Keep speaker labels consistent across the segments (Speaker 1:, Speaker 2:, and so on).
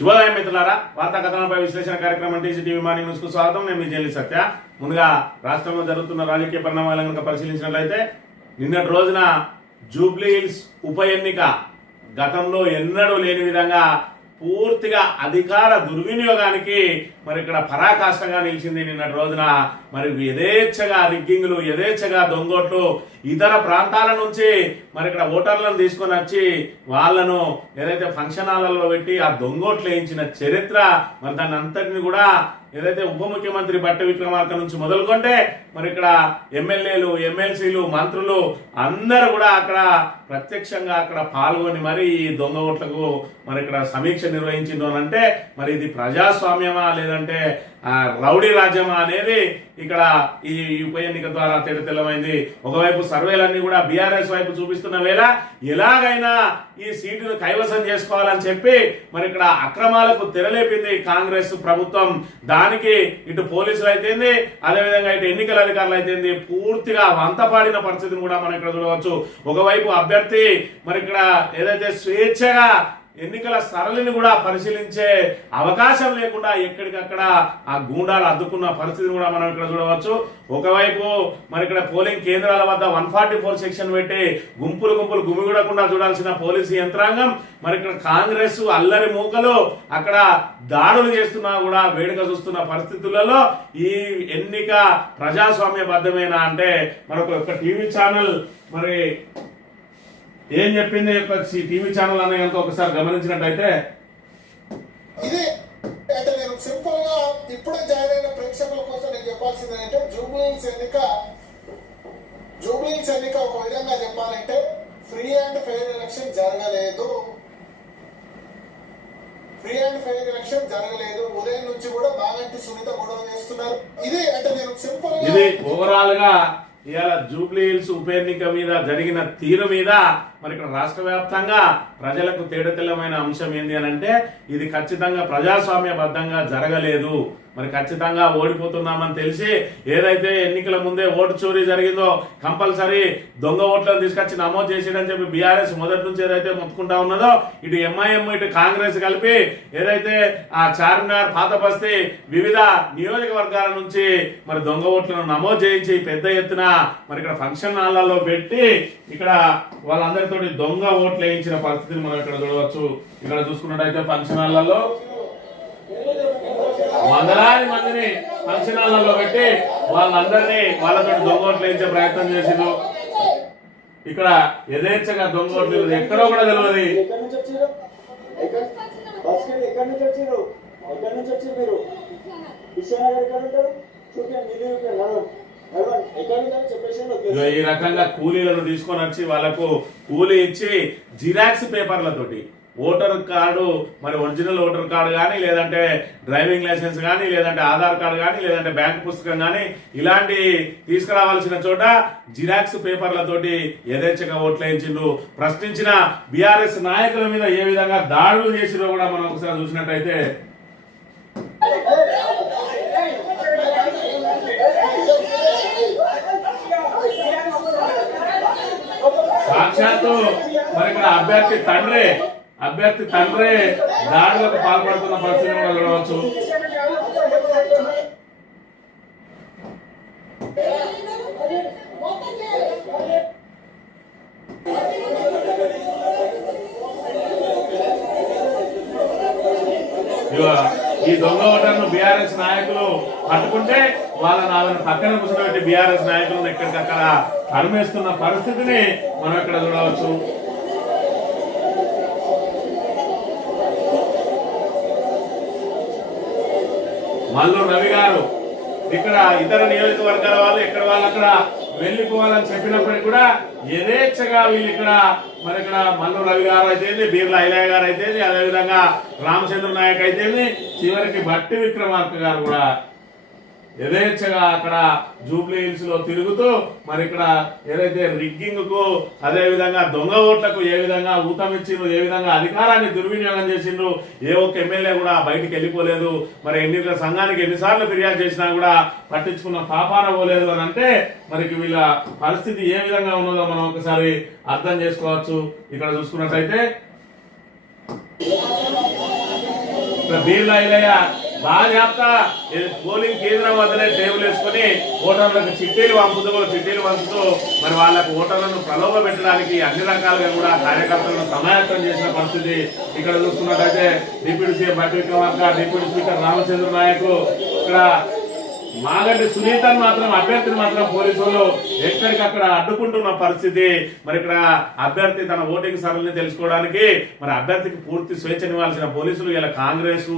Speaker 1: శుభోదయం మిత్రులారా వార్తా కథనాలపై విశ్లేషణ కార్యక్రమం టీసీ టీవీ మార్నింగ్ న్యూస్కు స్వాగతం. నేను మీ సత్య. ముందుగా రాష్ట్రంలో జరుగుతున్న రాజకీయ పరిణామాలను కనుక పరిశీలించినట్లయితే నిన్నటి రోజున జూబ్లీ హిల్స్ ఉప ఎన్నిక గతంలో ఎన్నడూ లేని విధంగా పూర్తిగా అధికార దుర్వినియోగానికి మరి ఇక్కడ పరాకాష్ఠగా నిలిచింది నిన్నటి రోజున మరి యథేచ్ఛగా రిగ్గింగ్లు యథేచ్ఛగా దొంగోట్లు ఇతర ప్రాంతాల నుంచి మరి ఇక్కడ ఓటర్లను తీసుకొని వచ్చి వాళ్ళను ఏదైతే ఫంక్షన్ హాల్లో పెట్టి ఆ దొంగోట్లు వేయించిన చరిత్ర మరి దాని అంతటిని కూడా ఏదైతే ఉప ముఖ్యమంత్రి బట్ట విక్రమార్క నుంచి మొదలుకొంటే మరి ఇక్కడ ఎమ్మెల్యేలు ఎమ్మెల్సీలు మంత్రులు అందరూ కూడా అక్కడ ప్రత్యక్షంగా అక్కడ పాల్గొని మరి ఈ దొంగ ఓట్లకు మరి ఇక్కడ సమీక్ష నిర్వహించిందో అంటే మరి ఇది ప్రజాస్వామ్యమా లేదంటే రౌడీ రాజ్యమా అనేది ఇక్కడ ఈ ఉప ఎన్నిక ద్వారా తెల్లమైంది. ఒకవైపు సర్వేలన్నీ కూడా బీఆర్ఎస్ వైపు చూపిస్తున్న వేళ ఎలాగైనా ఈ సీటును కైవసం చేసుకోవాలని చెప్పి మరి ఇక్కడ అక్రమాలకు తెరలేపింది కాంగ్రెస్ ప్రభుత్వం. దానికి ఇటు పోలీసులు అయితేంది అదేవిధంగా ఇటు ఎన్నికల అధికారులు అయితేంది పూర్తిగా వంతపాడిన పరిస్థితిని కూడా మనం ఇక్కడ చూడవచ్చు. ఒకవైపు అభ్యర్థి మరి ఇక్కడ ఏదైతే స్వేచ్ఛగా ఎన్నికల సరళిని కూడా పరిశీలించే అవకాశం లేకుండా ఎక్కడికక్కడ ఆ గూండాలు అద్దుకున్న పరిస్థితిని కూడా మనం ఇక్కడ చూడవచ్చు. ఒకవైపు మరి ఇక్కడ పోలింగ్ కేంద్రాల వద్ద వన్ ఫార్టీ ఫోర్ సెక్షన్ పెట్టి గుంపులు గుంపులు గుమిగూడకుండా చూడాల్సిన పోలీసు యంత్రాంగం. మరి ఇక్కడ కాంగ్రెస్ అల్లరి మూకలు అక్కడ దాడులు చేస్తున్నా కూడా వేడుక చూస్తున్న పరిస్థితులలో ఈ ఎన్నిక ప్రజాస్వామ్యబద్ధమేనా అంటే మనకు ఒక టీవీ ఛానల్ మరి ఏం చెప్పింది? టీవీ ఛానల్ అనే కనుక ఒకసారి గమనించినట్టయితే
Speaker 2: ఇది అంటే నేను సింపుల్గా ఇప్పుడే జాయిన్ అయిన ప్రేక్షకుల కోసం నేను చెప్పాల్సింది ఏంటంటే జూబ్లీన్స్ ఎన్నిక జూబ్లీన్స్ ఎన్నిక ఒక విధంగా చెప్పాలంటే ఫ్రీ అండ్ ఫెయిర్ ఎలక్షన్ జరగలేదు. ఫ్రీ అండ్ ఫెయిర్ ఎలక్షన్ జరగలేదు. ఉదయం నుంచి కూడా బాగంటి సునీత గొడవ చేస్తున్నారు. ఇది అంటే నేను సింపుల్గా
Speaker 1: ఇది ఓవరాల్గా ఇవాళ జూబ్లీ హిల్స్ ఉప ఎన్నిక మీద జరిగిన తీరు మీద మరి ఇక్కడ రాష్ట్ర వ్యాప్తంగా ప్రజలకు తేడతెల్లమైన అంశం ఏంది అని అంటే ఇది ఖచ్చితంగా ప్రజాస్వామ్యబద్ధంగా జరగలేదు. మరి ఖచ్చితంగా ఓడిపోతున్నామని తెలిసి ఏదైతే ఎన్నికల ముందే ఓటు చోరీ జరిగిందో కంపల్సరీ దొంగ ఓట్లను తీసుకొచ్చి నమోదు చేసేయడని చెప్పి బీఆర్ఎస్ మొదటి నుంచి ఏదైతే మొత్తుకుంటా ఉన్నదో ఇటు ఎంఐఎం ఇటు కాంగ్రెస్ కలిపి ఏదైతే ఆ చార్మినార్ పాత బస్తీ వివిధ నియోజకవర్గాల నుంచి మరి దొంగ ఓట్లను నమోదు చేయించి పెద్ద ఎత్తున మరి ఇక్కడ ఫంక్షన్ హాళ్ళలో పెట్టి ఇక్కడ వాళ్ళందరితో దొంగ ఓట్లు వేయించిన పరిస్థితిని మనం ఇక్కడ చూడవచ్చు. ఇక్కడ చూసుకున్నట్టయితే ఫంక్షన్ హాళ్ళలో వందలాది మందిని ఫంక్షన్ హాళ్ళలో పెట్టి వాళ్ళందరినీ వాళ్ళతో దొంగ ఓట్లు వేయించే ప్రయత్నం చేసిండ్రు ఇక్కడ యథేచ్ఛగా దొంగ ఓట్లు ఎక్కడో కూడా తెలియదు ఈ రకంగా కూలీలను తీసుకొని వచ్చి వాళ్ళకు కూలీ ఇచ్చి జిరాక్స్ పేపర్లతోటి ఓటర్ కార్డు మరి ఒరిజినల్ ఓటర్ కార్డు కానీ లేదంటే డ్రైవింగ్ లైసెన్స్ కానీ లేదంటే ఆధార్ కార్డు కానీ లేదంటే బ్యాంక్ పుస్తకం కానీ ఇలాంటి తీసుకురావాల్సిన చోట జిరాక్స్ పేపర్లతోటి యథేచ్ఛగా ఓట్లు ప్రశ్నించిన బీఆర్ఎస్ నాయకుల మీద ఏ విధంగా దాడులు చేసిరో కూడా మనం ఒకసారి చూసినట్టయితే సాక్షాత్తు మరి ఇక్కడ అభ్యర్థి తండ్రి అభ్యర్థి తండ్రి దాడులకు పాల్పడుతున్న పరిస్థితిని కూడా చూడవచ్చు ఈ దొంగ ఓటర్ను బీఆర్ఎస్ నాయకులు పట్టుకుంటే వాళ్ళ నాలుగు పక్కన కూర్చున్నటువంటి బీఆర్ఎస్ నాయకులను ఎక్కడికక్కడ తరిమేస్తున్న పరిస్థితిని మనం ఇక్కడ చూడవచ్చు. మల్లు రవి గారు ఇక్కడ ఇతర నియోజకవర్గాల వాళ్ళు ఎక్కడ వాళ్ళు అక్కడ వెళ్ళిపోవాలని చెప్పినప్పటికీ కూడా యథేచ్ఛగా వీళ్ళు ఇక్కడ మరి ఇక్కడ మల్లు రవి గారు అయితేంది బీర్ల ఐలయ్య గారు అయితేంది అదేవిధంగా రామచంద్ర నాయక్ అయితేంది చివరికి భట్టి విక్రమార్క గారు కూడా యథేచ్ఛగా అక్కడ జూబ్లీ హిల్స్లో తిరుగుతూ మరి ఇక్కడ ఏదైతే రిగ్గింగ్కు అదే విధంగా దొంగ ఓట్లకు ఏ విధంగా ఊతమిచ్చిండ్రు ఏ విధంగా అధికారాన్ని దుర్వినియోగం చేసిండ్రు ఏ ఒక్క ఎమ్మెల్యే కూడా బయటికి వెళ్ళిపోలేదు. మరి ఎన్నికల సంఘానికి ఎన్నిసార్లు ఫిర్యాదు చేసినా కూడా పట్టించుకున్న పాపాన పోలేదు అని అంటే మనకి వీళ్ళ పరిస్థితి ఏ విధంగా ఉన్నదో మనం ఒకసారి అర్థం చేసుకోవచ్చు. ఇక్కడ చూసుకున్నట్లయితే బీర్లా ఇలయ్య బాగా పోలింగ్ కేంద్రం వద్దనే టేబుల్ వేసుకొని ఓటర్లకు చిట్టీలు పంపుతూ చిట్టీలు పంచుతూ మరి వాళ్ళకు ఓటర్లను ప్రలోభ పెట్టడానికి అన్ని రకాలుగా కూడా కార్యకర్తలను సమాయత్తం చేసిన పరిస్థితి ఇక్కడ చూసుకున్నట్టయితే deputy CM Bhatti Vikramarka deputy speaker Ramachandra Nayak ఇక్కడ మాగంటి సునీతని మాత్రం అభ్యర్థిని మాత్రం పోలీసులు ఎక్కడికక్కడ అడ్డుకుంటున్న పరిస్థితి. మరి ఇక్కడ అభ్యర్థి తన ఓటింగ్ సరళిని తెలుసుకోవడానికి మరి అభ్యర్థికి పూర్తి స్వేచ్ఛనివ్వాల్సిన పోలీసులు ఇలా కాంగ్రెస్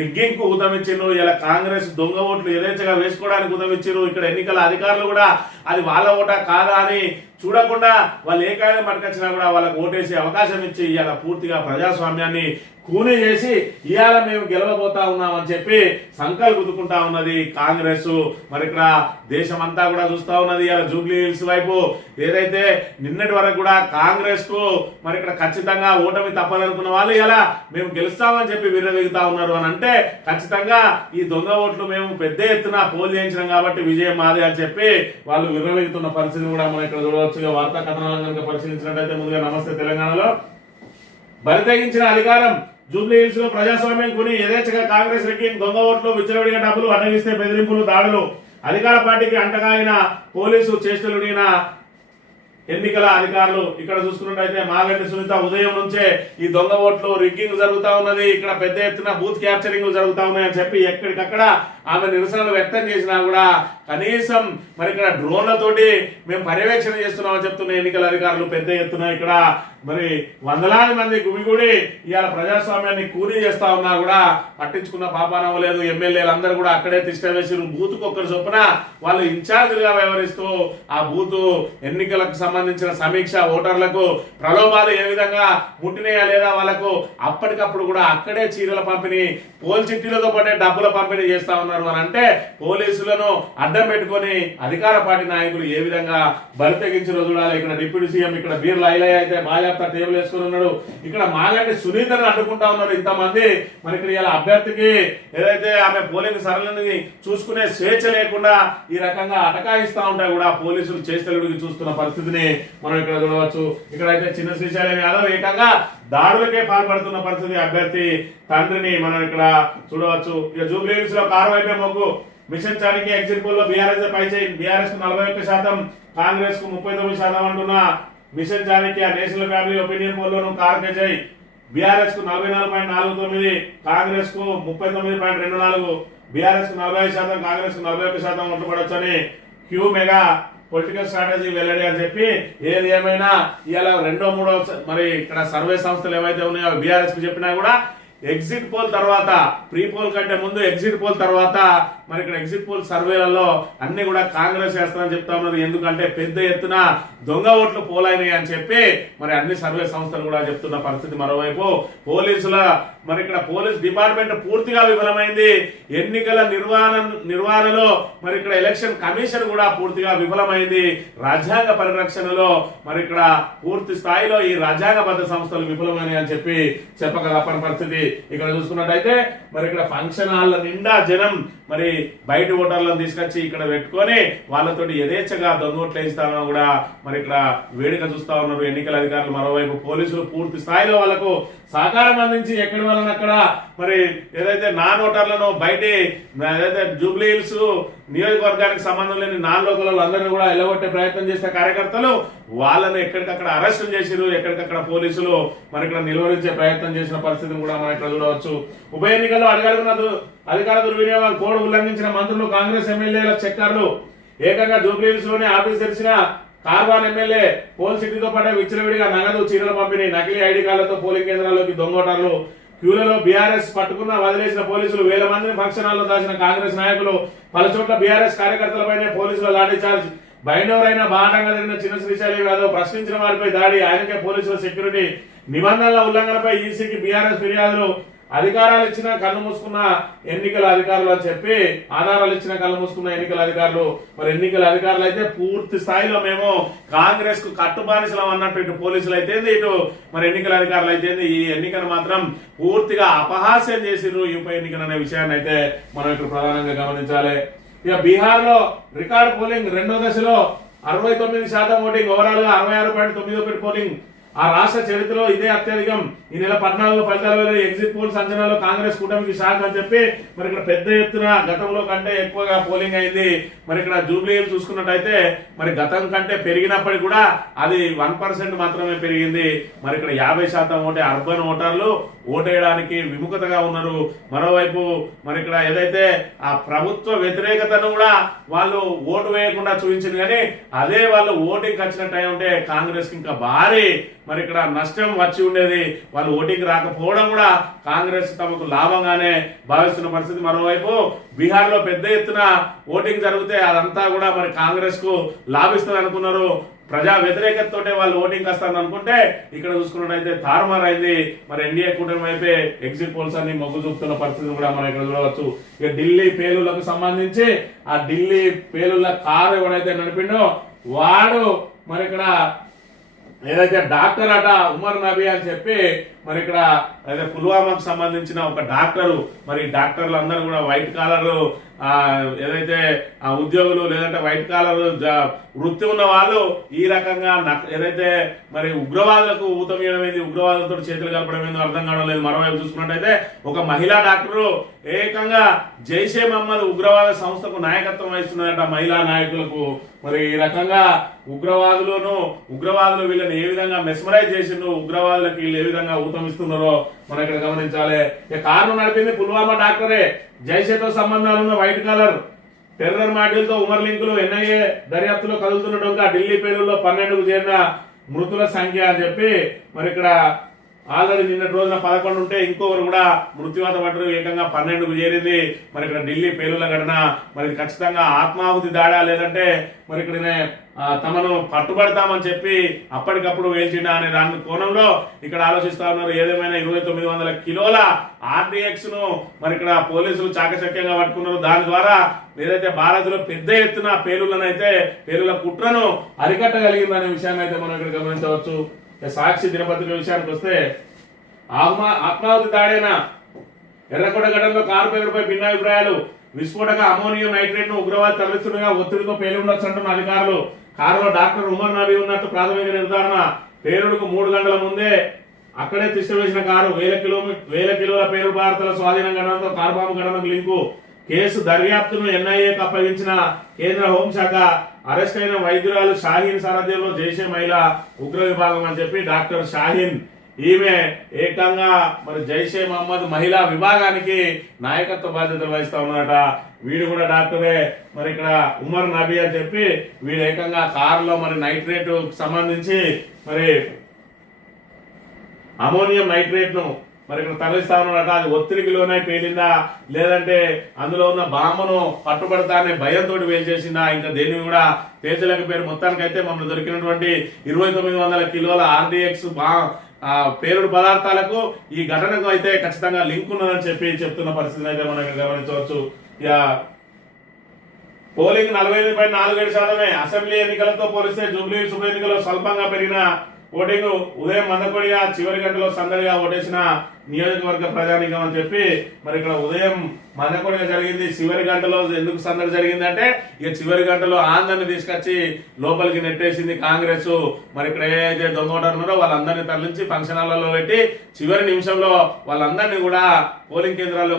Speaker 1: రిగ్గింగ్కు ఉదమించారు ఇలా కాంగ్రెస్ దొంగ ఓట్లు యథేచ్ఛగా వేసుకోవడానికి ఉదమించారు ఇక్కడ ఎన్నికల అధికారులు కూడా అది వాళ్ళ ఓటా కాదా అని చూడకుండా వాళ్ళు ఏ కాయలు పట్టుకొచ్చినా కూడా వాళ్ళకు ఓటేసే అవకాశం ఇచ్చి ఇవాళ పూర్తిగా ప్రజాస్వామ్యాన్ని కూనీ చేసి ఇవాళ మేము గెలవబోతా ఉన్నామని చెప్పి సంకల్ గుద్దుకుంటా ఉన్నది కాంగ్రెస్. మరి ఇక్కడ దేశం అంతా కూడా చూస్తా ఉన్నది ఇవాళ జూబ్లీ హిల్స్ వైపు. ఏదైతే నిన్నటి వరకు కూడా కాంగ్రెస్కు మరి ఇక్కడ ఖచ్చితంగా ఓటమి తప్పదనుకున్న వాళ్ళు ఇలా మేము గెలుస్తామని చెప్పి విర్రవీగుతా ఉన్నారు అని అంటే ఖచ్చితంగా ఈ దొంగ ఓట్లు మేము పెద్ద ఎత్తున పోల్ చేయించినాం కాబట్టి విజయం మాది అని చెప్పి వాళ్ళు విర్రవీగుతున్న పరిస్థితి కూడా మనం ఇక్కడ చూడవచ్చు. తరచుగా వార్తా కథనాలను కనుక పరిశీలించినట్లయితే ముందుగా నమస్తే తెలంగాణలో. బరితెగించిన అధికారం జూబ్లీ హిల్స్లో ప్రజాస్వామ్యం కొని యథేచ్ఛగా కాంగ్రెస్ రెక్కింగ్ దొంగ ఓట్లు విచ్చలవిడిగా డబ్బులు అడ్డగిస్తే బెదిరింపులు దాడులు. అధికార పార్టీకి అంటగాయిన పోలీసు చేష్టలుడిన ఎన్నికల అధికారులు ఇక్కడ చూసుకున్నట్టయితే మాగంటి సునీత ఉదయం నుంచే ఈ దొంగ ఓట్లు రిగ్గింగ్ జరుగుతా ఉన్నది. ఇక్కడ పెద్ద ఎత్తున బూత్ క్యాప్చరింగ్ జరుగుతా ఉన్నాయని చెప్పి ఎక్కడికక్కడ ఆమె నిరసనలు వ్యక్తం చేసినా కూడా కనీసం మరి ఇక్కడ డ్రోన్లతోటి మేము పర్యవేక్షణ చేస్తున్నామని చెప్తున్న ఎన్నికల అధికారులు పెద్ద ఎత్తున ఇక్కడ మరి వందలాది మంది గుమిగూడి ఇవాళ ప్రజాస్వామ్యాన్ని కూలీ చేస్తా ఉన్నా కూడా పట్టించుకున్న పాపానం లేదు. ఎమ్మెల్యేలు అందరూ కూడా అక్కడే తిష్ట వేసి ఒక్కరి చొప్పున వాళ్ళు ఇన్ఛార్జ్గా వ్యవహరిస్తూ ఆ బూతు ఎన్నికలకు సంబంధించిన సమీక్ష ఓటర్లకు ప్రలోభాలు ఏ విధంగా ముట్టినాయా లేదా వాళ్ళకు అప్పటికప్పుడు కూడా అక్కడే చీరల పంపిణీ పోల్ చిట్టీలతో పాటే డబ్బుల పంపిణీ చేస్తా ఉన్నారు. అని అంటే పోలీసులను అడ్డం పెట్టుకొని అధికార పార్టీ నాయకులు ఏ విధంగా బలి తెగించిన చూడాలి. ఇక్కడ డిప్యూటీ సీఎం ఇక్కడ బీర్ లైలయ్య అయితే బాజాప్తా టేబుల్ వేసుకుని ఉన్నాడు. ఇక్కడ మాగంటి సునీతను అడ్డుకుంటా ఉన్నారు ఇంతమంది. మరి ఇక్కడ ఇలా అభ్యర్థికి ఏదైతే ఆమె పోలింగ్ సరళిని చూసుకునే స్వేచ్ఛ లేకుండా ఈ రకంగా అటకాయిస్తా ఉంటాయి కూడా పోలీసులు చేస్తలుడికి చూస్తున్న పరిస్థితిని మనం ఇక్కడ చూడవచ్చు. ఇక్కడైతే చిన్న శ్రీశైలం యాదవ్ ఏకంగా దాడులకే పాల్పడుతున్న పరిస్థితి అభ్యర్థి తండ్రిని మనం ఇక్కడ చూడవచ్చు. ఇక జూబ్లీ హిల్స్లో కారు వైపే మొగ్గు. మిషన్ చానికి ఎగ్జిట్ పోల్లో బీఆర్ఎస్ పై చేయి. బీఆర్ఎస్కు నలభై ఒక్క శాతం కాంగ్రెస్కు ముప్పై తొమ్మిది శాతం అంటున్న మిషన్ చానికి ఆ నేషనల్ ఫ్యామిలీ ఒపీనియన్ పోల్ లోను కారు జై బీఆర్ఎస్కు నలభై నాలుగు పాయింట్ నాలుగు తొమ్మిది కాంగ్రెస్కు ముప్పై తొమ్మిది పాయింట్ రెండు నాలుగు. బీఆర్ఎస్కు నలభై ఐదు శాతం కాంగ్రెస్కు నలభై ఒక్క శాతం ఉండబడొచ్చని క్యూ మెగా పొలిటికల్ స్ట్రాటజీ వెల్లడి అని చెప్పి ఏది ఏమైనా ఇలా రెండో మూడో స- మరి ఇక్కడ సర్వే సంస్థలు ఏవైతే ఉన్నాయో బీఆర్ఎస్ చెప్పినా కూడా ఎగ్జిట్ పోల్ తర్వాత ప్రీ పోల్ కంటే ముందు ఎగ్జిట్ పోల్ తర్వాత మరి ఇక్కడ ఎగ్జిట్ పోల్ సర్వేలలో అన్ని కూడా కాంగ్రెస్ చేస్తారని చెప్తా ఉన్నారు. ఎందుకంటే పెద్ద ఎత్తున దొంగ ఓట్లు పోలైనాయి అని చెప్పి మరి అన్ని సర్వే సంస్థలు కూడా చెప్తున్న పరిస్థితి మరోవైపు. పోలీసుల మరి ఇక్కడ పోలీస్ డిపార్ట్మెంట్ పూర్తిగా విఫలమైంది. ఎన్నికల నిర్వహణ నిర్వహణలో మరి ఇక్కడ ఎలక్షన్ కమిషన్ కూడా పూర్తిగా విఫలమైంది. రాజ్యాంగ పరిరక్షణలో మరి ఇక్కడ పూర్తి స్థాయిలో ఈ రాజ్యాంగబద్ధ సంస్థలు విఫలమైనాయి అని చెప్పి చెప్పగల పరిస్థితి. ఇక్కడ చూసుకున్నట్టయితే మరి ఇక్కడ ఫంక్షన్ హాల్ నిండా జనం మరి బయట ఓటర్లను తీసుకొచ్చి ఇక్కడ పెట్టుకొని వాళ్ళతోటి యథేచ్ఛగా దొంగోట్లు వేయిస్తారని కూడా మరి ఇక్కడ వేడుక చూస్తా ఉన్నారు. ఎన్నికల అధికారులు మరోవైపు పోలీసులు పూర్తి స్థాయిలో వాళ్ళకు సహకారం అందించి ఎక్కడి వలన అక్కడ మరి ఏదైతే నాన్ ఓటర్లను బయట ఏదైతే జూబ్లీ హిల్స్ నియోజకవర్గానికి సంబంధం లేని నాన్ లోకల్ అందరినీ కూడా ఎలగొట్టే ప్రయత్నం చేసిన కార్యకర్తలు వాళ్ళని ఎక్కడికక్కడ అరెస్ట్ చేసిరు ఎక్కడికక్కడ పోలీసులు మరి ఇక్కడ నిలువరించే ప్రయత్నం చేసిన పరిస్థితిని కూడా మనం ఇక్కడ చూడవచ్చు. ఉప ఎన్నికల్లో అధికారుల అధికార దుర్వినియోగం కోడ్ ఉల్లంఘించిన మంత్రులు కాంగ్రెస్ ఎమ్మెల్యేల చెక్కర్లు. ఏకంగా జూబ్లీ హిల్స్లోనే ఆఫీస్ తెరిచిన కార్వాన్ ఎమ్మెల్యే పోల్ సిటీతో పాటు విచ్చలవిడిగా నగదు చీరలు పంపిణీ నకిలీ ఐడి కార్డులతో పోలింగ్ కేంద్రాల్లోకి దొంగోటర్లు క్యూలలో బీఆర్ఎస్ పట్టుకున్న వదిలేసిన పోలీసులు వేల మందిని ఫంక్షన్ హాల్లో దాచిన కాంగ్రెస్ నాయకులు పలు చోట్ల బీఆర్ఎస్ కార్యకర్తలపైనే పోలీసులు లాఠీ చార్జ్. బైండవరైన బాటంగా జరిగిన చిన్న శ్రీశైలం యాదవ్ ప్రశ్నించిన వారిపై దాడి ఆయనకే పోలీసుల సెక్యూరిటీ. నిబంధనల ఉల్లంఘనపై ఈసీకి బీఆర్ఎస్ ఫిర్యాదులు అధికారాలు ఇచ్చిన కళ్ళు మూసుకున్న ఎన్నికల అధికారులు అని చెప్పి ఆధారాలు ఇచ్చిన కళ్ళు మూసుకున్న ఎన్నికల అధికారులు మరి ఎన్నికల అధికారులు అయితే పూర్తి స్థాయిలో మేము కాంగ్రెస్కు కట్టుబానిసలం అన్నట్టు ఇటు పోలీసులు అయితే ఇటు మరి ఎన్నికల అధికారులు అయితే ఈ ఎన్నికను మాత్రం పూర్తిగా అపహాస్యం చేసిరు ఈ ఉప ఎన్నికలు అనే విషయాన్ని అయితే మనం ఇక్కడ ప్రధానంగా గమనించాలి. ఇక బీహార్లో రికార్డ్ పోలింగ్ రెండో దశలో అరవై తొమ్మిది శాతం ఓటింగ్ ఓవరాల్గా అరవై ఆరు పాయింట్ తొమ్మిది ఒకటి పోలింగ్. ఆ రాష్ట్ర చరిత్రలో ఇదే అత్యధికం. ఈ నెల పద్నాలుగు ఫలితాల వేళ ఎగ్జిట్ పోల్స్ అంచనాలో కాంగ్రెస్ కూటమికి షాక్ అని చెప్పి మరి ఇక్కడ పెద్ద ఎత్తున గతంలో కంటే ఎక్కువగా పోలింగ్ అయింది. మరి ఇక్కడ జూబ్లీలు చూసుకున్నట్టయితే మరి గతం కంటే పెరిగినప్పటికీ కూడా అది వన్ పర్సెంట్ మాత్రమే పెరిగింది. మరి ఇక్కడ యాభై శాతం ఓటే అర్బన్ ఓటర్లు ఓటేయడానికి విముఖతగా ఉన్నారు. మరోవైపు మరి ఇక్కడ ఏదైతే ఆ ప్రభుత్వ వ్యతిరేకతను కూడా వాళ్ళు ఓటు వేయకుండా చూపించింది కానీ అదే వాళ్ళు ఓటింగ్ వచ్చినట్టు అయి ఉంటే కాంగ్రెస్కి ఇంకా భారీ మరి ఇక్కడ నష్టం వచ్చి ఉండేది. వాళ్ళు ఓటింగ్ రాకపోవడం కూడా కాంగ్రెస్ తమకు లాభంగానే భావిస్తున్న పరిస్థితి. మరోవైపు బీహార్లో పెద్ద ఎత్తున ఓటింగ్ జరిగితే అదంతా కూడా మరి కాంగ్రెస్కు లాభిస్తుంది అనుకున్నారు. ప్రజా వ్యతిరేకతతోటే వాళ్ళు ఓటింగ్ వస్తారని అనుకుంటే ఇక్కడ చూసుకున్నట్టయితే తారుమారైంది. మరి ఎన్డీఏ కూటమి వైపే ఎగ్జిట్ పోల్స్ అన్ని మొగ్గు చూపుతున్న పరిస్థితి కూడా మనం ఇక్కడ చూడవచ్చు. ఇక ఢిల్లీ పేలులకు సంబంధించి ఆ ఢిల్లీ పేలుల కారు ఎవడైతే నడిపిండో వాడు మరి ఇక్కడ ఏదైతే డాక్టర్ అట ఉమర్ నబీ అని చెప్పి మరి ఇక్కడ అదే పుల్వామాకు సంబంధించిన ఒక డాక్టరు మరి డాక్టర్లు అందరూ కూడా వైట్ కాలర్ ఏదైతే ఆ ఉద్యోగులు లేదంటే వైట్ కాలర్ వృత్తి ఉన్న వాళ్ళు ఈ రకంగా ఏదైతే మరి ఉగ్రవాదులకు ఊతం ఏంది ఉగ్రవాదులతో చేతులు కలపడం ఏందో అర్థం కావడం లేదు. మరోవైపు చూసుకున్నట్టయితే ఒక మహిళా డాక్టరు ఏకంగా జైషే మహమ్మద్ ఉగ్రవాద సంస్థకు నాయకత్వం వహిస్తున్నదట మహిళా నాయకులకు. మరి ఈ రకంగా ఉగ్రవాదులను ఉగ్రవాదులు వీళ్ళని ఏ విధంగా మెస్మరైజ్ చేసిండ్రు ఉగ్రవాదులకు వీళ్ళు ఏ విధంగా ఊతమిస్తున్నారో మనం ఇక్కడ గమనించాలి. ఇక కారు నడిపింది పుల్వామా డాక్టరే. జైషేతో సంబంధాలున్న వైట్ కలర్. టెర్రర్ మాడ్యూల్తో ఉమర్ లింకులు ఎన్ఐఏ దర్యాప్తులో కదులుతుండటంగా ఢిల్లీ పేరులో పన్నెండుకు చేరిన మృతుల సంఖ్య అని చెప్పి మరి ఇక్కడ ఆల్రెడీ నిన్నటి రోజున పదకొండు ఉంటే ఇంకొకరు కూడా మృత్యువాత పడ్డరు. ఏకంగా పన్నెండుకు చేరింది. మరి ఇక్కడ ఢిల్లీ పేలుల ఘటన. మరి ఖచ్చితంగా ఆత్మాహుతి దాడా లేదంటే మరి ఇక్కడ తమను పట్టుబడతామని చెప్పి అప్పటికప్పుడు వేల్చిండా అనే దాని కోణంలో ఇక్కడ ఆలోచిస్తా ఉన్నారు. ఏదేమైనా ఇరవై తొమ్మిది వందల కిలోల ఆర్డీఎక్స్ను మరి ఇక్కడ పోలీసులు చాకచక్యంగా పట్టుకున్నారు. దాని ద్వారా ఏదైతే భారత్లో పెద్ద ఎత్తున పేలులను అయితే పేలుల కుట్రను అరికట్టగలిగిందనే విషయాన్ని అయితే మనం ఇక్కడ గమనించవచ్చు. సాక్షి దినపత్రిక విషయానికి వస్తే ఆత్మా ఆత్మాహుతి దాడేనా ఎర్రకొండ ఘటనలో కారు పేరుపై భిన్నాభిప్రాయాలు. విస్ఫోటక అమోనియం నైట్రేట్ను ఉగ్రవాది తరలిస్తుండగా ఒత్తిడితో పేలి ఉండొచ్చు అంటున్న అధికారులు. కారులో డాక్టర్ ఉమర్ నబీ ఉన్నట్టు ప్రాథమిక నిర్ధారణ. పేలుడుకు మూడు గంటల ముందే అక్కడే తిష్టవేసిన కారు వేల కిలోమీటర్ వేల కిలోల పేరు భారతల స్వాధీనం గణనతో కార్బాంబు గణనకు లింకు. కేసు దర్యాప్తును ఎన్ఐఏకు అప్పగించిన కేంద్ర హోంశాఖ అరెస్ట్ అయిన వైద్యురాలు షాహీన్ సారథ్యంలో జైషే మహిళ ఉగ్ర విభాగం అని చెప్పి డాక్టర్ షాహీన్ ఈమె ఏకంగా మరి జైషే మహమ్మద్ మహిళా విభాగానికి నాయకత్వ బాధ్యతలు వహిస్తా ఉన్నాడట. వీడు కూడా డాక్టరే. మరి ఇక్కడ ఉమర్ నబీ అని చెప్పి వీడు ఏకంగా కారులో మరి నైట్రేట్ సంబంధించి మరి అమోనియం నైట్రేట్ను మరి ఇక్కడ తరలిస్తా ఉన్నాడట. అది ఒత్తిడికి లోనే పేలిందా? లేదంటే అందులో ఉన్న బాంబును పట్టుబడతా అనే భయంతో వేల్చేసిందా? ఇంకా దేన్ని కూడా తేల్చలేకపోయారు మొత్తానికైతే మమ్మల్ని దొరికినటువంటి ఇరవై తొమ్మిది వందల కిలోల ఆర్డిఎక్స్ బా పేరుడు పదార్థాలకు ఈ ఘటనకు అయితే ఖచ్చితంగా లింక్ ఉన్నదని చెప్పి చెప్తున్న పరిస్థితిని అయితే మనం గమనించవచ్చు. పోలింగ్ నలభై ఎనిమిది పాయింట్ నాలుగేడు శాతమే. అసెంబ్లీ ఎన్నికలతో పోలిస్తే జూబ్లీ ఉప ఎన్నికలు స్వల్పంగా పెరిగిన ఓటింగ్ ఉదయం మందకొడిగా చివరి గంటలో సందడిగా ఓటేసిన నియోజకవర్గ ప్రజానికం అని చెప్పి మరి ఇక్కడ ఉదయం మందకొడిగా జరిగింది. చివరి గంటలో ఎందుకు సందడి జరిగింది అంటే ఇక చివరి గంటలో ఆంధ్రని తీసుకొచ్చి లోపలికి నెట్టేసింది కాంగ్రెస్. మరి ఇక్కడ ఏదైతే దొంగ ఉన్నారో వాళ్ళందరినీ తరలించి ఫంక్షన్ హాల్లో పెట్టి చివరి నిమిషంలో వాళ్ళందరినీ కూడా పోలింగ్ కేంద్రాల్లో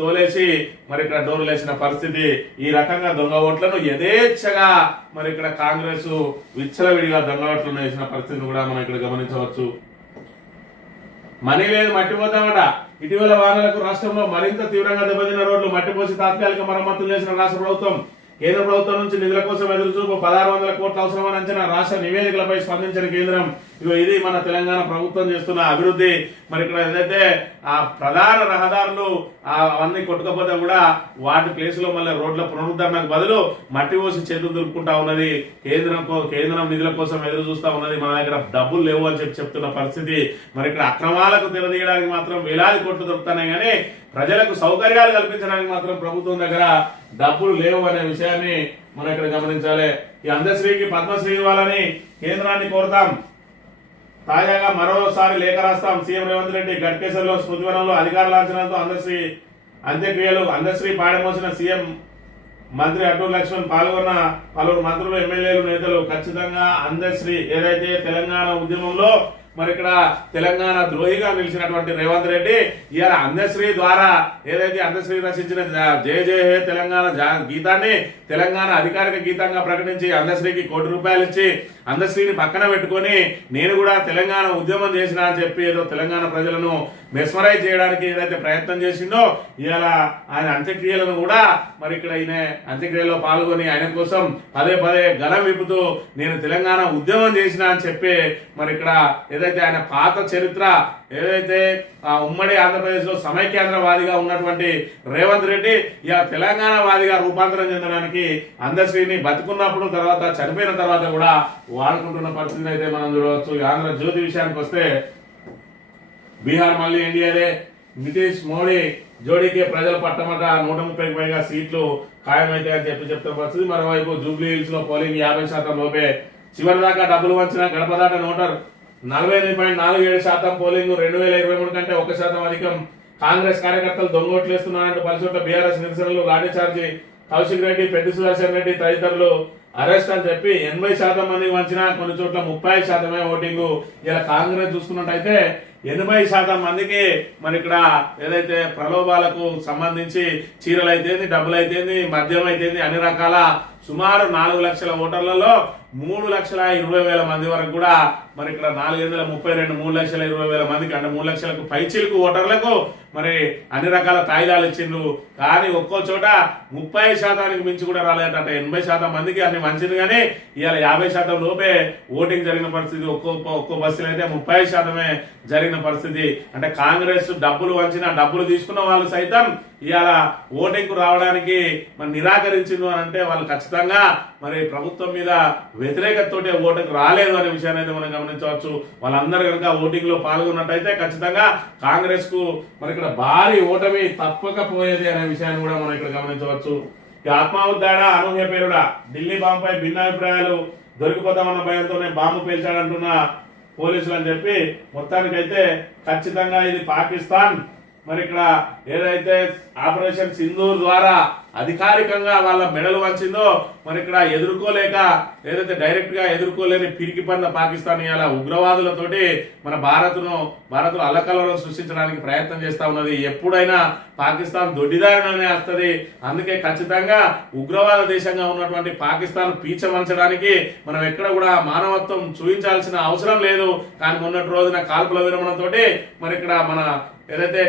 Speaker 1: తోలేసి మరి ఇక్కడ డోర్లు వేసిన పరిస్థితి ఈ రకంగా దొంగ ఓట్లను యథేచ్ఛగా మరి ఇక్కడ కాంగ్రెస్ విచ్చలవిడిగా దొంగ ఓట్లను వేసిన పరిస్థితిని కూడా మనం ఇక్కడ గమనించవచ్చు. మనీ లేదు మట్టి పోతామట. ఇటీవల వారాలకు రాష్ట్రంలో మరింత తీవ్రంగా దెబ్బతిన్న రోడ్లు మట్టిపోసి తాత్కాలిక మరమ్మతులు చేసిన రాష్ట్ర ప్రభుత్వం కేంద్ర ప్రభుత్వం నుంచి నిధుల కోసం ఎదురు చూపు పదహారు వందల కోట్ల అవసరమని అంచనా రాష్ట్ర నివేదికలపై స్పందించిన కేంద్రం. ఇగో ఇది మన తెలంగాణ ప్రభుత్వం చేస్తున్న అభివృద్ధి. మరి ఇక్కడ ఏదైతే ఆ ప్రధాన రహదారులు అవన్నీ కొట్టుకపోతే కూడా వాటి ప్లేస్లో మళ్ళీ రోడ్ల పునరుద్ధరణకు బదులు మట్టి పోసి చేతులు దులుపుకుంటా ఉన్నది. కేంద్రం కేంద్రం నిధుల కోసం ఎదురు చూస్తూ ఉన్నది. మన దగ్గర డబ్బులు లేవు అని చెప్పి చెప్తున్న పరిస్థితి. మరి ఇక్కడ అక్రమాలకు తెరదీయడానికి మాత్రం వేలాది కోట్లు దొరుకుతున్నాయి కానీ ప్రజలకు సౌకర్యాలు కల్పించడానికి మాత్రం ప్రభుత్వం దగ్గర డబ్బులు లేవు అనే విషయాన్ని మనం ఇక్కడ గమనించాలి. ఈ అందశ్రీకి పద్మశ్రీ ఇవ్వాలని కేంద్రాన్ని కోరుతాం. తాజాగా మరోసారి లేఖ రాస్తాం సీఎం రేవంత్ రెడ్డి గట్కేశ్వర్లో స్మృతివనంలో అధికార లాంఛనాలతో అందశ్రీ అంత్యక్రియలు అందశ్రీ పాడమోసిన సీఎం మంత్రి అటూరు లక్ష్మణ్ పాల్గొన్న పలువురు మంత్రులు ఎమ్మెల్యేలు నేతలు ఖచ్చితంగా అందశ్రీ ఏదైతే తెలంగాణ ఉద్యమంలో మరి ఇక్కడ తెలంగాణ ద్రోహిగా నిలిచినటువంటి రేవంత్ రెడ్డి ఇవాళ అందశ్రీ ద్వారా ఏదైతే అందశ్రీ రచించిన జయ జయ హే తెలంగాణ జా- గీతాన్ని తెలంగాణ అధికారిక గీతంగా ప్రకటించి అందశ్రీకి కోటి రూపాయలు ఇచ్చి అందశ్రీని పక్కన పెట్టుకొని నేను కూడా తెలంగాణ ఉద్యమం చేసిన అని చెప్పి ఏదో తెలంగాణ ప్రజలను మెస్మరైజ్ చేయడానికి ఏదైతే ప్రయత్నం చేసిందో ఇలా ఆయన అంత్యక్రియలను కూడా మరి ఇక్కడ ఈయన అంత్యక్రియలో పాల్గొని ఆయన కోసం పదే పదే గలం విప్పుతూ నేను తెలంగాణ ఉద్యమం చేసిన అని చెప్పి మరి ఇక్కడ ఏదైతే ఆయన పాత చరిత్ర ఏదైతే ఆ ఉమ్మడి ఆంధ్రప్రదేశ్లో సమైక్యాంధ్రవాదిగా ఉన్నటువంటి రేవంత్ రెడ్డి ఇక తెలంగాణ వాదిగా రూపాంతరం చెందడానికి అందశ్రీని బతుకున్నప్పుడు తర్వాత చనిపోయిన తర్వాత కూడా వాడుకుంటున్న పరిస్థితిని అయితే మనం చూడవచ్చు. ఈ ఆంధ్ర జ్యోతి విషయానికి వస్తే బీహార్ మళ్ళీ ఎన్డీఏదే నితీష్ మోడీ జోడీకి ప్రజలు పట్టమట నూట ముప్పైకి పైగా సీట్లు ఖాయమవుతాయని అని చెప్పి చెప్తున్న పరిస్థితి. మరోవైపు జూబ్లీ హిల్స్లో పోలింగ్ యాభై శాతం లోపే. చివరి దాకా డబ్బులు వంచిన గడప దాట నోటర్ నలభై ఎనిమిది పాయింట్ నాలుగు ఏడు శాతం పోలింగ్ రెండు వేల ఇరవై మూడు కంటే ఒక శాతం అధికం. కాంగ్రెస్ కార్యకర్తలు దొంగోట్లేస్తున్నారంటూ పలు చోట్ల బీఆర్ఎస్ నిరసనలు. లాఠీచార్జి కౌశిక్ రెడ్డి పెద్ది సుదర్శన్ రెడ్డి తదితరులు అరెస్ట్ అని చెప్పి ఎనభై శాతం మందికి వంచిన కొన్ని చోట్ల ముప్పై శాతమే ఓటింగ్. ఇలా కాంగ్రెస్ చూసుకున్నట్టయితే ఎనభై శాతం మందికి మరి ఇక్కడ ఏదైతే ప్రలోభాలకు సంబంధించి చీరలు అయితేంది డబ్బులు అయితేంది మద్యం అయితేంది అన్ని రకాల సుమారు నాలుగు లక్షల ఓటర్లలో మూడు లక్షల ఇరవై వేల మంది వరకు కూడా మరి ఇక్కడ నాలుగు వందల ముప్పై రెండు మూడు లక్షల ఇరవై వేల మందికి అంటే మూడు లక్షలకు పైచిలకు ఓటర్లకు మరి అన్ని రకాల తాయిలాలు ఇచ్చిండ్రు. కానీ ఒక్కో చోట ముప్పై శాతానికి మించి కూడా రాలేదట. అంటే ఎనభై శాతం మందికి అన్ని మంచిది కానీ ఇవాళ యాభై శాతం లోపే ఓటింగ్ జరిగిన పరిస్థితి ఒక్కో ఒక్కో బస్సులు అయితే ముప్పై శాతమే జరిగిన పరిస్థితి. అంటే కాంగ్రెస్ డబ్బులు వంచిన డబ్బులు తీసుకున్న వాళ్ళు సైతం ఇవాళ ఓటింగ్కు రావడానికి మరి నిరాకరించింది అని అంటే వాళ్ళు ఖచ్చితంగా మరి ప్రభుత్వం మీద వ్యతిరేకతతోటే ఓటుకు రాలేదు అనే విషయాన్ని అయితే మనం గమనించవచ్చు. వాళ్ళందరూ కనుక ఓటింగ్లో పాల్గొన్నట్టయితే ఖచ్చితంగా కాంగ్రెస్కు మరి ఇక్కడ భారీ ఓటమి తప్పకపోయేది అనే విషయాన్ని కూడా మనం ఇక్కడ గమనించవచ్చు. ఇక ఆత్మావుద్దాడ అనూహ్య పేరుడ? ఢిల్లీ బాంబుపై భిన్నాభిప్రాయాలు దొరికిపోతామన్న భయంతోనే బాంబు పేల్చాడంటున్న పోలీసులు అని చెప్పి మొత్తానికైతే ఖచ్చితంగా ఇది పాకిస్తాన్ మరి ఇక్కడ ఏదైతే ఆపరేషన్ సింధూర్ ద్వారా అధికారికంగా వాళ్ళ మెడలు వంచిందో మరి ఇక్కడ ఎదుర్కోలేక ఏదైతే డైరెక్ట్గా ఎదుర్కోలేని పిరికి పన్న పాకిస్తాన్ ఇలా ఉగ్రవాదులతోటి మన భారత్ను భారత్ అల్లకలవరం సృష్టించడానికి ప్రయత్నం చేస్తా ఉన్నది. ఎప్పుడైనా పాకిస్తాన్ దొడ్డిదారిననే వస్తుంది. అందుకే ఖచ్చితంగా ఉగ్రవాద దేశంగా ఉన్నటువంటి పాకిస్తాన్ పీచమంచడానికి మనం ఎక్కడ కూడా మానవత్వం చూపించాల్సిన అవసరం లేదు. కానీ మొన్నటి రోజున కాల్పుల విరమణతోటి మరి ఇక్కడ మన ఏదైతే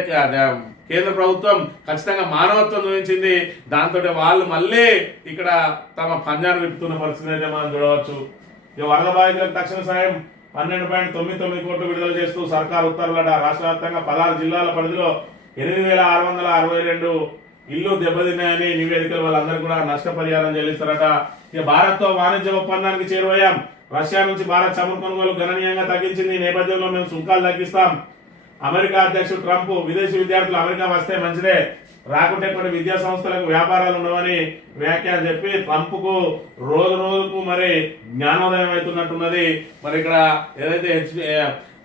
Speaker 1: కేంద్ర ప్రభుత్వం ఖచ్చితంగా మానవత్వం చూపించింది దాంతో వాళ్ళు మళ్ళీ ఇక్కడ తమ పంజాను విప్పుతున్న పరిస్థితి అయితే మనం చూడవచ్చు. ఇక వరద బాధితులకు తక్షణ సాయం పన్నెండు పాయింట్ తొమ్మిది తొమ్మిది కోట్లు విడుదల చేస్తూ సర్కార్ ఉత్తర్వులట రాష్ట్ర వ్యాప్తంగా పదహారు జిల్లాల పరిధిలో ఎనిమిది వేల ఆరు వందల అరవై రెండు ఇల్లు దెబ్బతిన్నాయని నివేదికలు వాళ్ళందరూ కూడా నష్టపరిహారం చెల్లిస్తారట. ఇక భారత్తో వాణిజ్య ఒప్పందానికి చేరువయ్యాం. రష్యా నుంచి భారత్ చమురు కొనుగోలు గణనీయంగా తగ్గించింది. ఈ నేపథ్యంలో మేము సుంకాలు తగ్గిస్తాం. అమెరికా అధ్యక్షుడు ట్రంప్ విదేశీ విద్యార్థులు అమెరికా వస్తే మంచిదే. రాకుంటే కొన్ని విద్యా సంస్థలకు వ్యాపారాలు ఉండవని వ్యాఖ్యలు చెప్పి ట్రంప్కు రోజు రోజుకు మరి జ్ఞానోదయం అవుతున్నట్టున్నది. మరి ఇక్కడ ఏదైతే H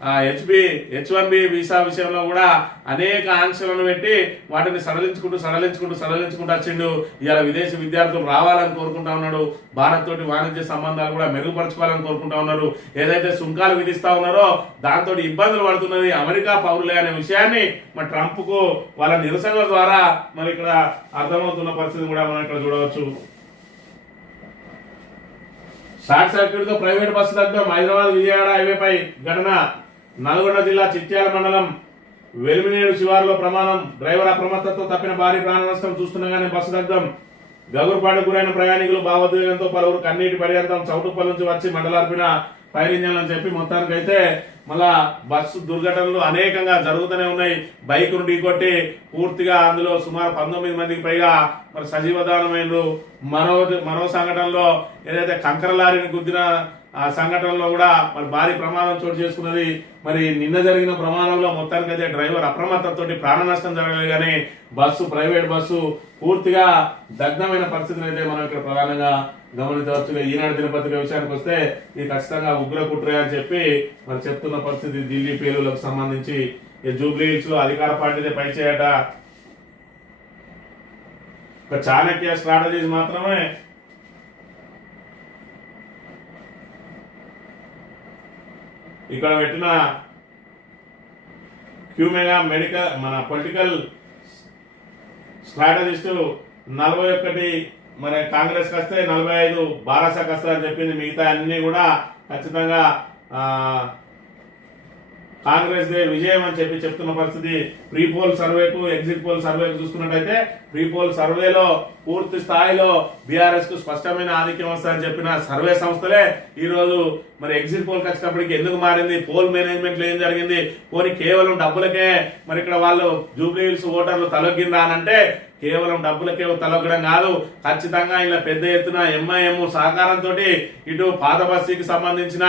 Speaker 1: HB H one B visa విషయంలో కూడా అనేక ఆంక్షలను పెట్టి వాటిని సడలించుకుంటూ సడలించుకుంటూ సడలించుకుంటూ వచ్చిండు. ఇవాళ విదేశీ విద్యార్థులు రావాలని కోరుకుంటా ఉన్నాడు. భారత్ తోటి వాణిజ్య సంబంధాలు కూడా మెరుగుపరచుకోవాలని కోరుకుంటా ఉన్నారు ఏదైతే సుంకాలు విధిస్తా ఉన్నారో దాంతో ఇబ్బందులు పడుతున్నది అమెరికా పౌరులే అనే విషయాన్ని మరి ట్రంప్కు వాళ్ళ నిరసనల ద్వారా మరి ఇక్కడ అర్థమవుతున్న పరిస్థితి కూడా మనం ఇక్కడ చూడవచ్చు. షార్ట్ సర్క్యూట్తో ప్రైవేట్ బస్సు దగ్గర హైదరాబాద్ విజయవాడ హైవేపై గణన నల్గొండ జిల్లా చిట్యాల మండలం వెలిమినేడు శివారులో ప్రమాణం. డ్రైవర్ అప్రమత్తతో తప్పిన భారీ ప్రాణ నష్టం చూస్తుండగానే బస్సు దగ్ధం. గగురుపాటు గురైన ప్రయాణికులు భావోద్వేగంతో పలువురు కన్నీటి పర్యంతం చౌటుప్పల్ నుంచి వచ్చి మండలార్పిన ఫైర్ ఇంజన్ అని చెప్పి మొత్తానికైతే మళ్ళా బస్సు దుర్ఘటనలు అనేకంగా జరుగుతూనే ఉన్నాయి. బైక్ను ఢీకొట్టి పూర్తిగా అందులో సుమారు పంతొమ్మిది మందికి పైగా మరి సజీవదానమైనరు మరో మరో సంఘటనలో ఏదైతే కంకర లారీని గుద్దిన ఆ సంఘటనలో కూడా మరి భారీ ప్రమాదం చోటు చేసుకున్నది. మరి నిన్న జరిగిన ప్రమాదంలో మొత్తానికైతే డ్రైవర్ అప్రమత్తతో ప్రాణ నష్టం జరగలేదు కానీ బస్సు ప్రైవేట్ బస్సు పూర్తిగా దగ్నమైన పరిస్థితిని అయితే మనం ఇక్కడ ప్రధానంగా గమనించవచ్చు ఈనాడు దినపత్రిక విషయానికి వస్తే ఇది ఖచ్చితంగా ఉగ్ర కుట్రే అని చెప్పి మరి చెప్తున్న పరిస్థితి ఢిల్లీ పేలులకు సంబంధించి. జూబ్లీ హిల్స్లో అధికార పార్టీదే పైచేయట ఒక చాణక్య స్ట్రాటజీస్ మాత్రమే ఇక్కడ పెట్టిన క్యూమెగా మెడికల్ మన పొలిటికల్ స్ట్రాటజిస్టు నలభై ఒక్కటి మరి కాంగ్రెస్కి వస్తే నలభై ఐదు బారాసాకి వస్తాయని చెప్పింది మిగతా అన్నీ కూడా ఖచ్చితంగా కాంగ్రెస్ దే విజయం అని చెప్పి చెప్తున్న పరిస్థితి. ప్రీ పోల్ సర్వేకు ఎగ్జిట్ పోల్ సర్వేకు చూసుకున్నట్టయితే ప్రీ పోల్ సర్వేలో పూర్తి స్థాయిలో బీఆర్ఎస్కు స్పష్టమైన ఆధిక్యం వస్తుందని చెప్పిన సర్వే సంస్థలే ఈ రోజు మరి ఎగ్జిట్ పోల్ వచ్చేటప్పటికి ఎందుకు మారింది? పోల్ మేనేజ్మెంట్ ఏం జరిగింది? పోనీ కేవలం డబ్బులకే మరి ఇక్కడ వాళ్ళు జూబ్లీ హిల్స్ ఓటర్లు తలొగ్గిందా అని అంటే కేవలం డబ్బులకే తలొక్కడం కాదు. ఖచ్చితంగా ఇలా పెద్ద ఎత్తున ఎంఐఎం సహకారంతో ఇటు పాత బస్తీకి సంబంధించిన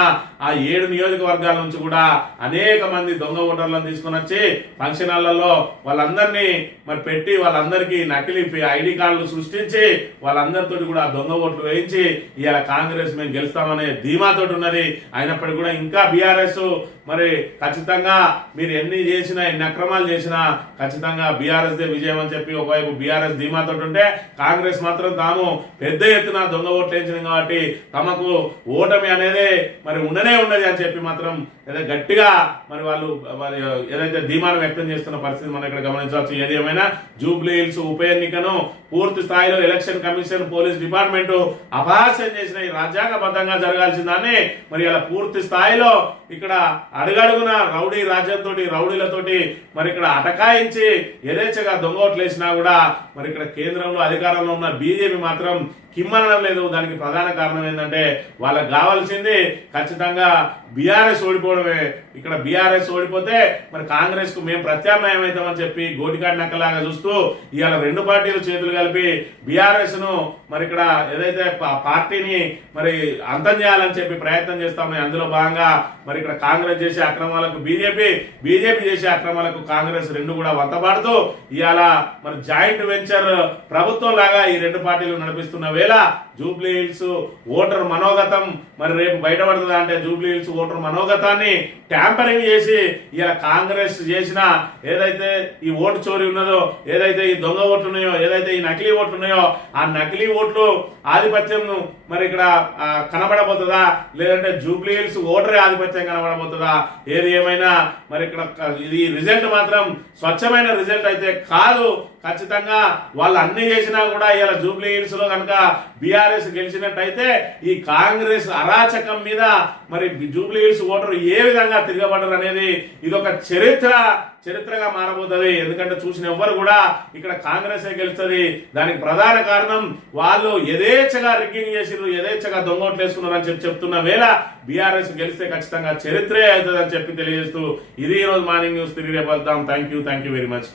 Speaker 1: ఆ ఏడు నియోజకవర్గాల నుంచి కూడా అనేక మంది దొంగ ఓటర్లను తీసుకుని వచ్చి ఫంక్షన్ హాళ్ళలో వాళ్ళందరినీ మరి పెట్టి వాళ్ళందరికీ నకిలీ ఐడి కార్డులు సృష్టించి వాళ్ళందరితో కూడా దొంగ ఓట్లు వేయించి ఇవాళ కాంగ్రెస్ మేము గెలుస్తామనే ధీమాతోటి ఉన్నది. అయినప్పటికీ కూడా ఇంకా బీఆర్ఎస్ మరి ఖచ్చితంగా మీరు ఎన్ని చేసినా ఎన్ని అక్రమాలు చేసినా ఖచ్చితంగా బీఆర్ఎస్దే విజయం అని చెప్పి ఒకవైపు బీఆర్ఎస్ ధీమాతో ఉంటే కాంగ్రెస్ మాత్రం తాము పెద్ద ఎత్తున దొంగ ఓట్లేంచింది కాబట్టి తమకు ఓటమి అనేది మరి ఉండనే ఉండదు అని చెప్పి మాత్రం ఏదో గట్టిగా మరి వాళ్ళు మరి ఏదైతే ధీమాను వ్యక్తం చేస్తున్న పరిస్థితి మనం ఇక్కడ గమనించవచ్చు. ఏది ఏమైనా జూబ్లీ హిల్స్ ఉప ఎన్నికను పూర్తి స్థాయిలో ఎలక్షన్ కమిషన్ పోలీస్ డిపార్ట్మెంట్ అపహాస్యం చేసిన ఈ రాజ్యాంగబద్ధంగా జరగాల్సిందాన్ని మరి ఇలా పూర్తి స్థాయిలో ఇక్కడ అడుగడుగున రౌడీ రాజ్యంతో రౌడీలతోటి మరి ఇక్కడ అటకాయించి యథేచ్ఛగా దొంగ ఓట్లు వేసినా కూడా మరి ఇక్కడ కేంద్రంలో అధికారంలో ఉన్న బీజేపీ మాత్రం కిమ్మనడం లేదు. దానికి ప్రధాన కారణం ఏంటంటే వాళ్ళకి కావాల్సింది ఖచ్చితంగా బీఆర్ఎస్ ఓడిపోవడమే. ఇక్కడ బీఆర్ఎస్ ఓడిపోతే మరి కాంగ్రెస్కు మేము ప్రత్యామ్నాయం అవుతామని చెప్పి గోటికాడి నక్కలాగా చూస్తూ ఇవాళ రెండు పార్టీలు చేతులు కలిపి బీఆర్ఎస్ను మరి ఇక్కడ ఏదైతే పార్టీని మరి అంతం చేయాలని చెప్పి ప్రయత్నం చేస్తామని అందులో భాగంగా మరి ఇక్కడ కాంగ్రెస్ చేసే అక్రమాలకు బీజేపీ బీజేపీ చేసే అక్రమాలకు కాంగ్రెస్ రెండు కూడా వంతపాడుతూ ఇవాళ మరి జాయింట్ వెంచర్ ప్రభుత్వం లాగా ఈ రెండు పార్టీలు నడిపిస్తున్నవే వేళ జూబ్లీ హిల్స్ ఓటర్ మనోగతం. మరి రేపు బయటపడుతుందా అంటే జూబ్లీ హిల్స్ ఓటర్ మనోగతాన్ని ట్యాంపరింగ్ చేసి ఇలా కాంగ్రెస్ చేసిన ఏదైతే ఈ ఓటు చోరీ ఉన్నదో ఏదైతే ఈ దొంగ ఓట్లు ఉన్నాయో ఏదైతే ఈ నకిలీ ఓట్లు ఉన్నాయో ఆ నకిలీ ఓట్లు ఆధిపత్యం మరి ఇక్కడ కనబడబోతుందా? లేదంటే జూబ్లీ హిల్స్ ఓటరే ఆధిపత్యం కనబడబోతుందా? ఏది ఏమైనా మరి ఇక్కడ ఇది రిజల్ట్ మాత్రం స్వచ్ఛమైన రిజల్ట్ అయితే కాదు. ఖచ్చితంగా వాళ్ళు అన్ని చేసినా కూడా ఇలా జూబ్లీ హిల్స్లో కనుక టీఆర్ఎస్ గెలిచినట్టయితే ఈ కాంగ్రెస్ అరాచకం మీద మరి జూబ్లీ హిల్స్ ఓటర్ ఏ విధంగా తిరగబడరు అనేది ఇది ఒక చరిత్ర చరిత్రగా మారబోతుంది. ఎందుకంటే చూసిన ఎవ్వరు కూడా ఇక్కడ కాంగ్రెస్ గెలుస్తుంది. దానికి ప్రధాన కారణం వాళ్ళు యథేచ్ఛగా రిగ్గింగ్ చేసిర్రు యథేచ్ఛగా దొంగోట్లు వేసుకున్నారు అని చెప్పి చెప్తున్న వేళ బీఆర్ఎస్ గెలిస్తే ఖచ్చితంగా చరిత్రే అవుతుంది అని చెప్పి తెలియజేస్తూ ఇది ఈ రోజు మార్నింగ్ న్యూస్ తిరిగి రేపు వెళ్తాం thank you thank you very much